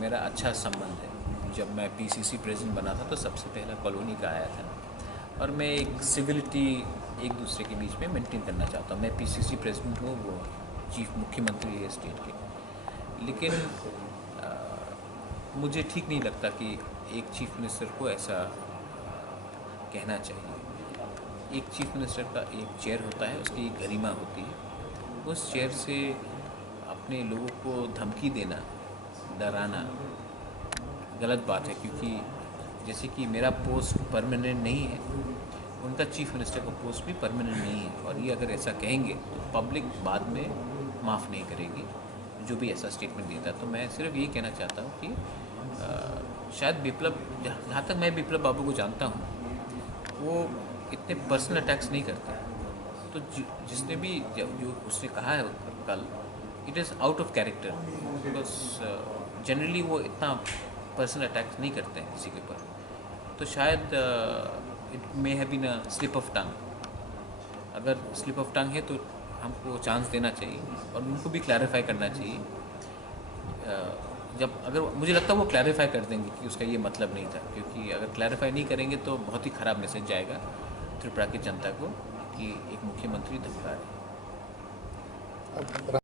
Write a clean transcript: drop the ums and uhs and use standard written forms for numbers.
मेरा अच्छा संबंध है। जब मैं पीसीसी प्रेसिडेंट बना था तो सबसे पहला कॉलोनी का आया था, और मैं एक सिविलिटी एक दूसरे के बीच में मेंटेन करना चाहता हूँ। मैं पीसीसी प्रेसिडेंट हूँ, वो चीफ मुख्यमंत्री है स्टेट के। लेकिन मुझे ठीक नहीं लगता कि एक चीफ मिनिस्टर को ऐसा कहना चाहिए। एक चीफ मिनिस्टर का एक चेयर होता है, उसकी एक गरिमा होती है। उस चेयर से अपने लोगों को धमकी देना, डराना गलत बात है, क्योंकि जैसे कि मेरा पोस्ट परमानेंट नहीं है, उनका चीफ मिनिस्टर का पोस्ट भी परमानेंट नहीं है, और ये अगर ऐसा कहेंगे तो पब्लिक बाद में माफ़ नहीं करेगी जो भी ऐसा स्टेटमेंट देता। तो मैं सिर्फ यही कहना चाहता हूँ कि शायद विप्लव, जहाँ तक मैं विप्लव बाबू को जानता हूँ, वो इतने पर्सनल अटैक्स नहीं करते। तो जिसने भी जो उसने कहा है कल, it is out of character, because generally वो इतना पर्सनल अटैक्स नहीं करते हैं किसी के ऊपर। तो शायद it may have been a slip of tongue. अगर स्लिप ऑफ टंग है तो हमको चांस देना चाहिए और उनको भी क्लैरिफाई करना चाहिए। जब अगर मुझे लगता है वो क्लैरिफाई कर देंगे कि उसका ये मतलब नहीं था, क्योंकि अगर क्लैरिफाई नहीं करेंगे तो बहुत ही ख़राब मैसेज जाएगा त्रिपुरा की जनता को कि एक मुख्यमंत्री धमका रहे हैं।